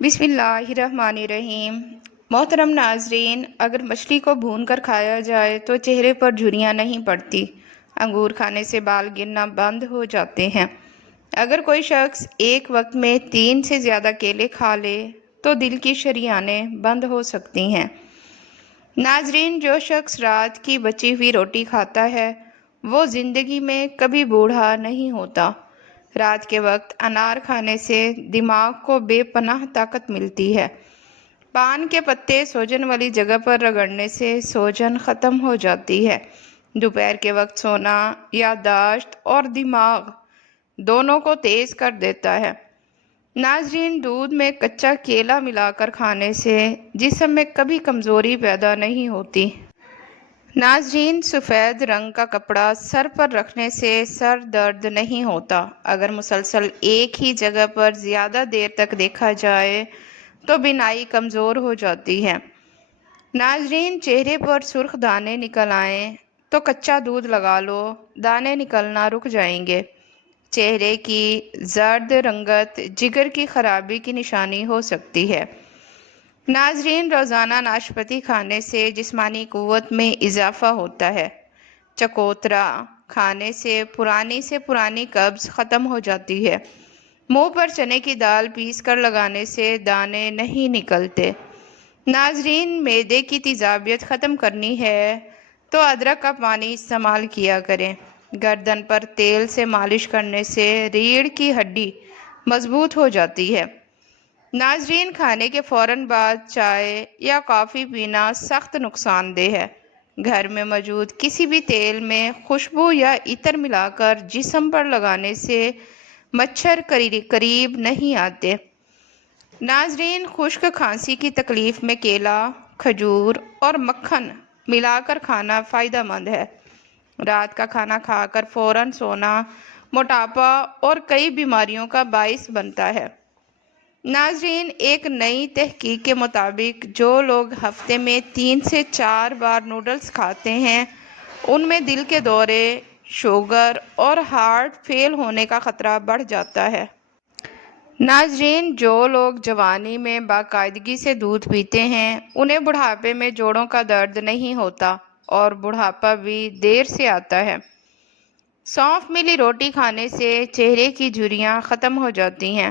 بسم اللہ الرحمن الرحیم۔ محترم ناظرین، اگر مچھلی کو بھون کر کھایا جائے تو چہرے پر جھریاں نہیں پڑتی، انگور کھانے سے بال گرنا بند ہو جاتے ہیں۔ اگر کوئی شخص ایک وقت میں 3 سے زیادہ کیلے کھا لے تو دل کی شریانیں بند ہو سکتی ہیں۔ ناظرین، جو شخص رات کی بچی ہوئی روٹی کھاتا ہے وہ زندگی میں کبھی بوڑھا نہیں ہوتا۔ رات کے وقت انار کھانے سے دماغ کو بے پناہ طاقت ملتی ہے۔ پان کے پتے سوجن والی جگہ پر رگڑنے سے سوجن ختم ہو جاتی ہے۔ دوپہر کے وقت سونا یادداشت اور دماغ دونوں کو تیز کر دیتا ہے۔ ناظرین، دودھ میں کچا کیلا ملا کر کھانے سے جسم میں کبھی کمزوری پیدا نہیں ہوتی۔ ناظرین، سفید رنگ کا کپڑا سر پر رکھنے سے سر درد نہیں ہوتا۔ اگر مسلسل ایک ہی جگہ پر زیادہ دیر تک دیکھا جائے تو بینائی کمزور ہو جاتی ہے۔ ناظرین، چہرے پر سرخ دانے نکل آئیں تو کچا دودھ لگا لو، دانے نکلنا رک جائیں گے۔ چہرے کی زرد رنگت جگر کی خرابی کی نشانی ہو سکتی ہے۔ ناظرین، روزانہ ناشپاتی کھانے سے جسمانی قوت میں اضافہ ہوتا ہے۔ چکوترا کھانے سے پرانی قبض ختم ہو جاتی ہے۔ منہ پر چنے کی دال پیس کر لگانے سے دانے نہیں نکلتے۔ ناظرین، معدے کی تیزابیت ختم کرنی ہے تو ادرک کا پانی استعمال کیا کریں۔ گردن پر تیل سے مالش کرنے سے ریڑھ کی ہڈی مضبوط ہو جاتی ہے۔ ناظرین، کھانے کے فوراً بعد چائے یا کافی پینا سخت نقصان دہ ہے۔ گھر میں موجود کسی بھی تیل میں خوشبو یا عطر ملا کر جسم پر لگانے سے مچھر قریب نہیں آتے۔ ناظرین، خشک کھانسی کی تکلیف میں کیلا، کھجور اور مکھن ملا کر کھانا فائدہ مند ہے۔ رات کا کھانا کھا کر فوراً سونا موٹاپا اور کئی بیماریوں کا باعث بنتا ہے۔ ناظرین، ایک نئی تحقیق کے مطابق جو لوگ ہفتے میں 3 سے 4 بار نوڈلز کھاتے ہیں ان میں دل کے دورے، شوگر اور ہارٹ فیل ہونے کا خطرہ بڑھ جاتا ہے۔ ناظرین، جو لوگ جوانی میں باقاعدگی سے دودھ پیتے ہیں انہیں بڑھاپے میں جوڑوں کا درد نہیں ہوتا اور بڑھاپا بھی دیر سے آتا ہے۔ سونف ملی روٹی کھانے سے چہرے کی جھریاں ختم ہو جاتی ہیں۔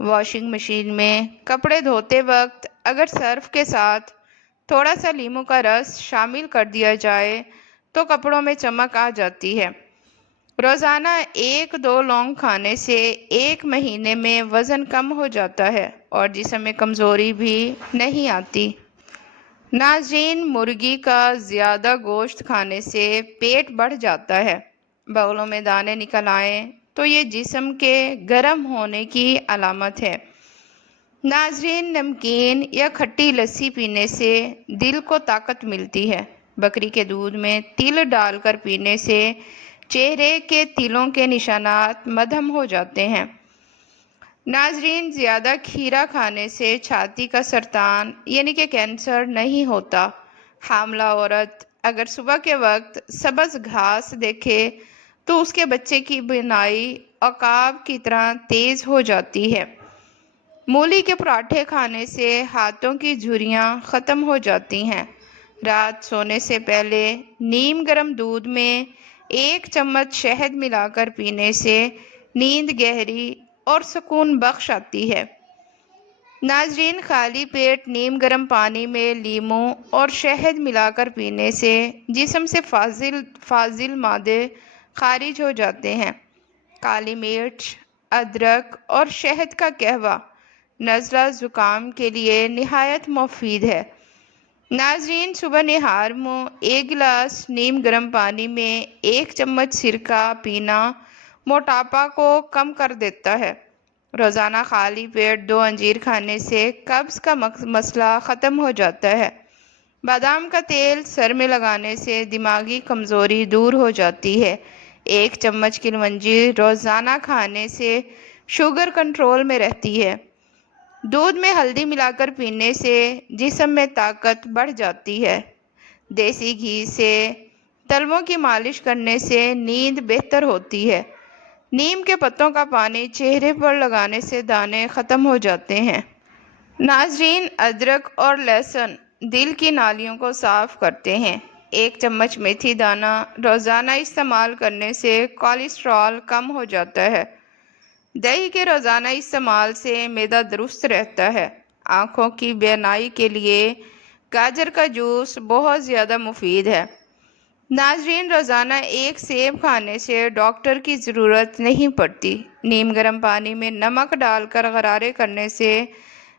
واشنگ مشین میں کپڑے دھوتے وقت اگر سرف کے ساتھ تھوڑا سا لیموں کا رس شامل کر دیا جائے تو کپڑوں میں چمک آ جاتی ہے۔ روزانہ 1-2 لونگ کھانے سے 1 مہینے میں وزن کم ہو جاتا ہے اور جسم میں کمزوری بھی نہیں آتی۔ ناظرین، مرغی کا زیادہ گوشت کھانے سے پیٹ بڑھ جاتا ہے۔ بغلوں میں دانے نکل آئیں تو یہ جسم کے گرم ہونے کی علامت ہے۔ ناظرین، نمکین یا کھٹی لسی پینے سے دل کو طاقت ملتی ہے۔ بکری کے دودھ میں تل ڈال کر پینے سے چہرے کے تلوں کے نشانات مدھم ہو جاتے ہیں۔ ناظرین، زیادہ کھیرا کھانے سے چھاتی کا سرطان یعنی کہ کینسر نہیں ہوتا۔ حاملہ عورت اگر صبح کے وقت سبز گھاس دیکھے تو اس کے بچے کی بینائی عقاب کی طرح تیز ہو جاتی ہے۔ مولی کے پراٹھے کھانے سے ہاتھوں کی جھریاں ختم ہو جاتی ہیں۔ رات سونے سے پہلے نیم گرم دودھ میں 1 چمچ شہد ملا کر پینے سے نیند گہری اور سکون بخش آتی ہے۔ ناظرین، خالی پیٹ نیم گرم پانی میں لیموں اور شہد ملا کر پینے سے جسم سے فاضل مادے خارج ہو جاتے ہیں۔ کالی مرچ، ادرک اور شہد کا قہوہ نزلہ زکام کے لیے نہایت مفید ہے۔ ناظرین، صبح نہار میں 1 گلاس نیم گرم پانی میں 1 چمچ سرکہ پینا موٹاپا کو کم کر دیتا ہے۔ روزانہ خالی پیٹ 2 انجیر کھانے سے قبض کا مسئلہ ختم ہو جاتا ہے۔ بادام کا تیل سر میں لگانے سے دماغی کمزوری دور ہو جاتی ہے۔ 1 چمچ کلونجی روزانہ کھانے سے شوگر کنٹرول میں رہتی ہے۔ دودھ میں ہلدی ملا کر پینے سے جسم میں طاقت بڑھ جاتی ہے۔ دیسی گھی سے تلووں کی مالش کرنے سے نیند بہتر ہوتی ہے۔ نیم کے پتوں کا پانی چہرے پر لگانے سے دانے ختم ہو جاتے ہیں۔ ناظرین، ادرک اور لہسن دل کی نالیوں کو صاف کرتے ہیں۔ 1 چمچ میتھی دانہ روزانہ استعمال کرنے سے کولیسٹرول کم ہو جاتا ہے۔ دہی کے روزانہ استعمال سے معدہ درست رہتا ہے۔ آنکھوں کی بینائی کے لیے گاجر کا جوس بہت زیادہ مفید ہے۔ ناظرین، روزانہ 1 سیب کھانے سے ڈاکٹر کی ضرورت نہیں پڑتی۔ نیم گرم پانی میں نمک ڈال کر غرارے کرنے سے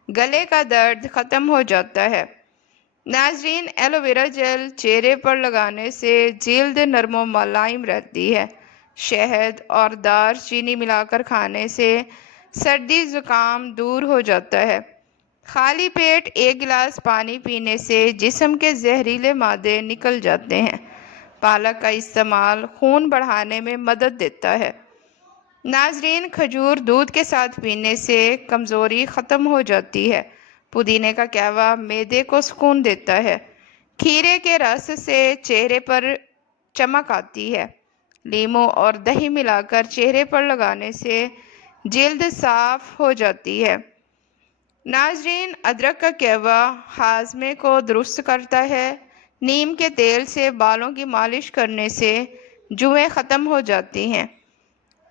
گلے کا درد ختم ہو جاتا ہے۔ ناظرین، ایلو ویرا جیل چہرے پر لگانے سے جلد نرم و ملائم رہتی ہے۔ شہد اور دار چینی ملا کر کھانے سے سردی زکام دور ہو جاتا ہے۔ خالی پیٹ 1 گلاس پانی پینے سے جسم کے زہریلے مادے نکل جاتے ہیں۔ پالک کا استعمال خون بڑھانے میں مدد دیتا ہے۔ ناظرین، کھجور دودھ کے ساتھ پینے سے کمزوری ختم ہو جاتی ہے۔ پودینے کا قہوہ معدے کو سکون دیتا ہے۔ کھیرے کے رس سے چہرے پر چمک آتی ہے۔ لیموں اور دہی ملا کر چہرے پر لگانے سے جلد صاف ہو جاتی ہے۔ ناظرین، ادرک کا قہوہ ہاضمے کو درست کرتا ہے۔ نیم کے تیل سے بالوں کی مالش کرنے سے جوئیں ختم ہو جاتی ہیں۔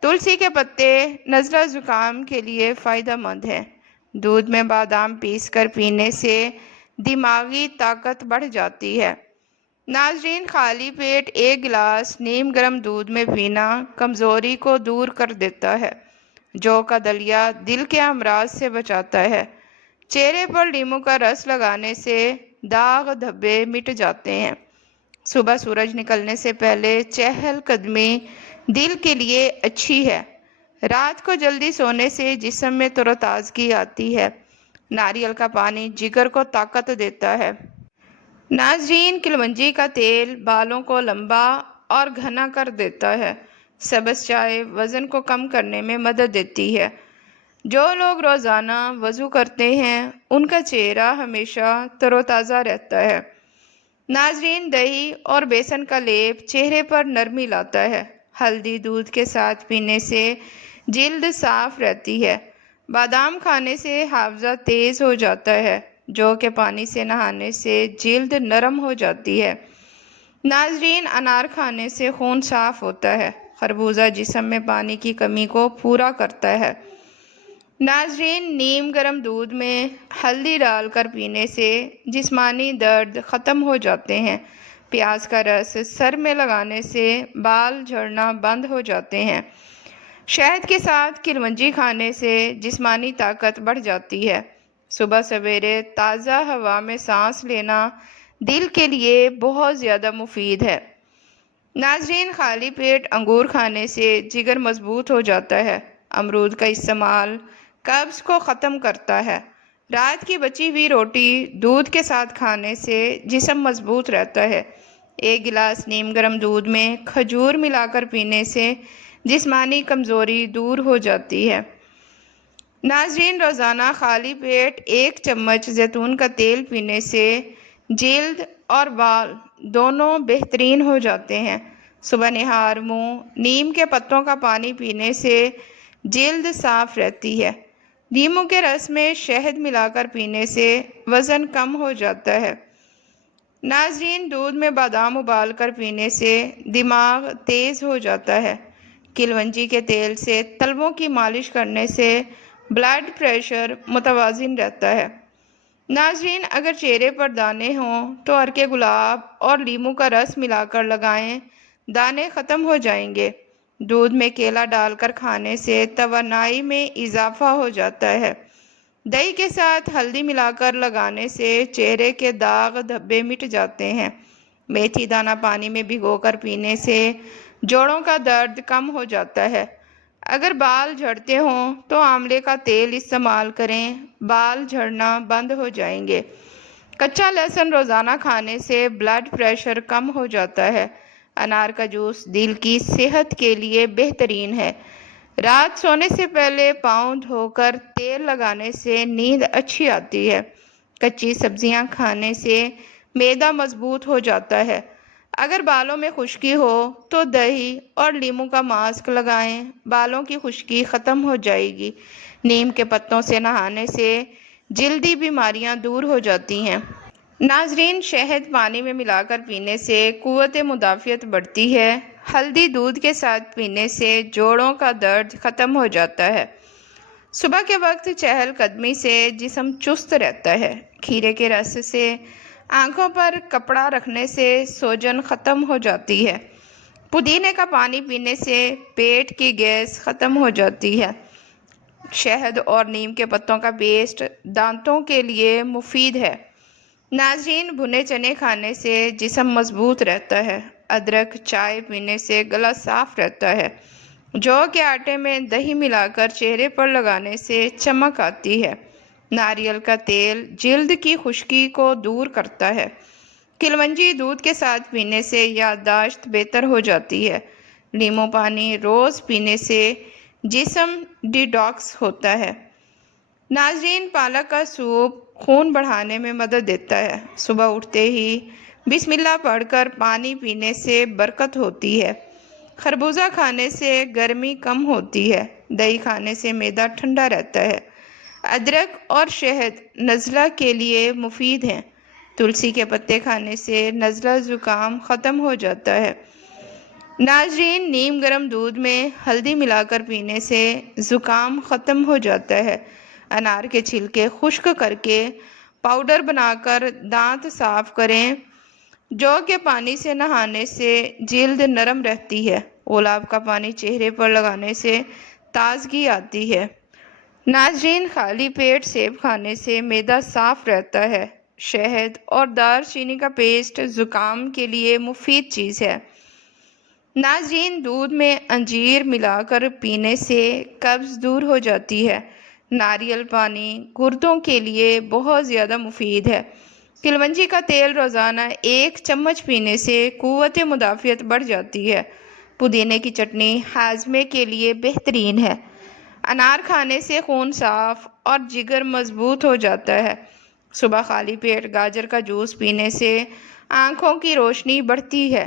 تلسی کے پتے نزلہ زکام کے لیے فائدہ مند ہیں۔ دودھ میں بادام پیس کر پینے سے دماغی طاقت بڑھ جاتی ہے۔ ناظرین، خالی پیٹ 1 گلاس نیم گرم دودھ میں پینا کمزوری کو دور کر دیتا ہے۔ جو کا دلیا دل کے امراض سے بچاتا ہے۔ چہرے پر لیموں کا رس لگانے سے داغ دھبے مٹ جاتے ہیں۔ صبح سورج نکلنے سے پہلے چہل قدمی دل کے لیے اچھی ہے۔ رات کو جلدی سونے سے جسم میں تر و تازگی آتی ہے۔ ناریل کا پانی جگر کو طاقت دیتا ہے۔ ناظرین، کلونجی کا تیل بالوں کو لمبا اور گھنا کر دیتا ہے۔ سبز چائے وزن کو کم کرنے میں مدد دیتی ہے۔ جو لوگ روزانہ وضو کرتے ہیں ان کا چہرہ ہمیشہ تر و تازہ رہتا ہے۔ ناظرین، دہی اور بیسن کا لیپ چہرے پر نرمی لاتا ہے۔ ہلدی دودھ کے ساتھ پینے سے جلد صاف رہتی ہے۔ بادام کھانے سے حافظہ تیز ہو جاتا ہے۔ جو کے پانی سے نہانے سے جلد نرم ہو جاتی ہے۔ ناظرین، انار کھانے سے خون صاف ہوتا ہے۔ خربوزہ جسم میں پانی کی کمی کو پورا کرتا ہے۔ ناظرین، نیم گرم دودھ میں ہلدی ڈال کر پینے سے جسمانی درد ختم ہو جاتے ہیں۔ پیاز کا رس سر میں لگانے سے بال جھڑنا بند ہو جاتے ہیں۔ شہد کے ساتھ کلونجی کھانے سے جسمانی طاقت بڑھ جاتی ہے۔ صبح سویرے تازہ ہوا میں سانس لینا دل کے لیے بہت زیادہ مفید ہے۔ ناظرین، خالی پیٹ انگور کھانے سے جگر مضبوط ہو جاتا ہے۔ امرود کا استعمال قبض کو ختم کرتا ہے۔ رات کی بچی ہوئی روٹی دودھ کے ساتھ کھانے سے جسم مضبوط رہتا ہے۔ 1 گلاس نیم گرم دودھ میں کھجور ملا کر پینے سے جسمانی کمزوری دور ہو جاتی ہے۔ ناظرین، روزانہ خالی پیٹ 1 چمچ زیتون کا تیل پینے سے جلد اور بال دونوں بہترین ہو جاتے ہیں۔ صبح نہار منہ نیم کے پتوں کا پانی پینے سے جلد صاف رہتی ہے۔ لیموں کے رس میں شہد ملا کر پینے سے وزن کم ہو جاتا ہے۔ ناظرین، دودھ میں بادام ابال کر پینے سے دماغ تیز ہو جاتا ہے۔ کلونجی کے تیل سے تلووں کی مالش کرنے سے بلڈ پریشر متوازن رہتا ہے۔ ناظرین، اگر چہرے پر دانے ہوں تو ارکے گلاب اور لیموں کا رس ملا کر لگائیں، دانے ختم ہو جائیں گے۔ دودھ میں کیلا ڈال کر کھانے سے توانائی میں اضافہ ہو جاتا ہے۔ دہی کے ساتھ ہلدی ملا کر لگانے سے چہرے کے داغ دھبے مٹ جاتے ہیں۔ میتھی دانہ پانی میں بھگو کر پینے سے جوڑوں کا درد کم ہو جاتا ہے۔ اگر بال جھڑتے ہوں تو آملے کا تیل استعمال کریں، بال جھڑنا بند ہو جائیں گے۔ کچا لہسن روزانہ کھانے سے بلڈ پریشر کم ہو جاتا ہے۔ انار کا جوس دل کی صحت کے لیے بہترین ہے۔ رات سونے سے پہلے پاؤں دھو کر تیل لگانے سے نیند اچھی آتی ہے۔ کچی سبزیاں کھانے سے معدہ مضبوط ہو جاتا ہے۔ اگر بالوں میں خشکی ہو تو دہی اور لیموں کا ماسک لگائیں، بالوں کی خشکی ختم ہو جائے گی۔ نیم کے پتوں سے نہانے سے جلدی بیماریاں دور ہو جاتی ہیں۔ ناظرین، شہد پانی میں ملا کر پینے سے قوت مدافعت بڑھتی ہے۔ ہلدی دودھ کے ساتھ پینے سے جوڑوں کا درد ختم ہو جاتا ہے۔ صبح کے وقت چہل قدمی سے جسم چست رہتا ہے۔ کھیرے کے رس سے آنکھوں پر کپڑا رکھنے سے سوجن ختم ہو جاتی ہے۔ پودینے کا پانی پینے سے پیٹ کی گیس ختم ہو جاتی ہے۔ شہد اور نیم کے پتوں کا پیسٹ دانتوں کے لیے مفید ہے۔ ناظرین، بھنے چنے کھانے سے جسم مضبوط رہتا ہے۔ ادرک چائے پینے سے گلا صاف رہتا ہے۔ جو کے آٹے میں دہی ملا کر چہرے پر لگانے سے چمک آتی ہے۔ ناریل کا تیل جلد کی خشکی کو دور کرتا ہے۔ کلونجی دودھ کے ساتھ پینے سے یادداشت بہتر ہو جاتی ہے۔ لیموں پانی روز پینے سے جسم ڈی ٹاکس ہوتا ہے۔ ناظرین، پالک کا سوپ خون بڑھانے میں مدد دیتا ہے۔ صبح اٹھتے ہی بسم اللہ پڑھ کر پانی پینے سے برکت ہوتی ہے۔ خربوزہ کھانے سے گرمی کم ہوتی ہے۔ دہی کھانے سے معدہ ٹھنڈا رہتا ہے۔ ادرک اور شہد نزلہ کے لیے مفید ہیں۔ تلسی کے پتے کھانے سے نزلہ زکام ختم ہو جاتا ہے۔ ناظرین، نیم گرم دودھ میں ہلدی ملا کر پینے سے زکام ختم ہو جاتا ہے۔ انار کے چھلکے خشک کر کے پاؤڈر بنا کر دانت صاف کریں۔ جو کے پانی سے نہانے سے جلد نرم رہتی ہے۔ گلاب کا پانی چہرے پر لگانے سے تازگی آتی ہے۔ ناظرین، خالی پیٹ سیب کھانے سے معدہ صاف رہتا ہے۔ شہد اور دار چینی کا پیسٹ زکام کے لیے مفید چیز ہے۔ ناظرین، دودھ میں انجیر ملا کر پینے سے قبض دور ہو جاتی ہے۔ ناریل پانی گردوں کے لیے بہت زیادہ مفید ہے۔ کلونجی کا تیل روزانہ 1 چمچ پینے سے قوت مدافعت بڑھ جاتی ہے۔ پودینے کی چٹنی ہاضمے کے لیے بہترین ہے۔ انار کھانے سے خون صاف اور جگر مضبوط ہو جاتا ہے۔ صبح خالی پیٹ گاجر کا جوس پینے سے آنکھوں کی روشنی بڑھتی ہے۔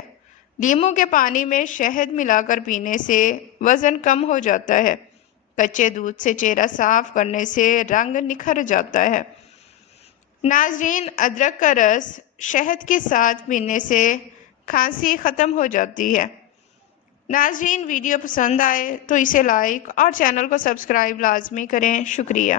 لیموں کے پانی میں شہد ملا کر پینے سے وزن کم ہو جاتا ہے۔ کچے دودھ سے چہرہ صاف کرنے سے رنگ نکھر جاتا ہے۔ ناظرین، ادرک کا رس شہد کے ساتھ پینے سے کھانسی ختم ہو جاتی ہے۔ ناظرین، ویڈیو پسند آئے تو اسے لائک اور چینل کو سبسکرائب لازمی کریں۔ شکریہ۔